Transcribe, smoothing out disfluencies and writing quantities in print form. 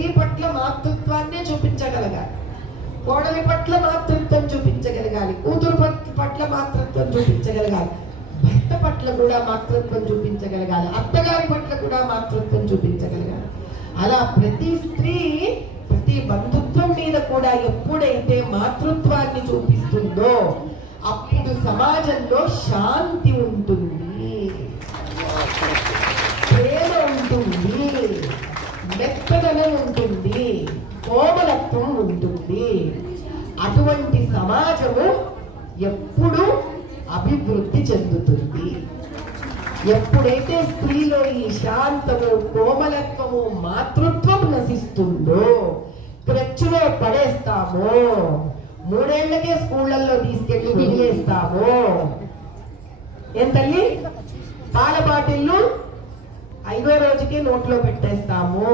స్త్రీ పట్ల మాతృత్వాన్నే చూపించగలగాలి, కోడలి పట్ల మాతృత్వం చూపించగలగాలి, కూతురు పట్ల మాతృత్వం చూపించగలగాలి, భర్త పట్ల కూడా మాతృత్వం చూపించగలగాలి, అత్తగారి పట్ల కూడా మాతృత్వం చూపించగలగాలి. అలా ప్రతి స్త్రీ ప్రతి బంధుత్వం మీద కూడా ఎప్పుడైతే మాతృత్వాన్ని చూపిస్తుందో అప్పుడు సమాజంలో శాంతి ఉంటుంది, ప్రేమ ఉంటుంది, మెత్తదనం ఉంటుంది, కోమలత్వం ఉంటుంది. అటువంటి సమాజము ఎప్పుడు అభివృద్ధి చెందుతుంది. ఎప్పుడైతే స్త్రీలో ఈ శాంతము, కోమలత్వము, మాతృత్వం నశిస్తుందో, క్రచ్చులో పడేస్తామో, 3 ఏళ్లకే స్కూళ్ళల్లో తీసుకెళ్లి వదిలేస్తామో, ఏం తల్లి పాల బాటిల్లు 5వ రోజుకే నోట్లో పెట్టేస్తాము,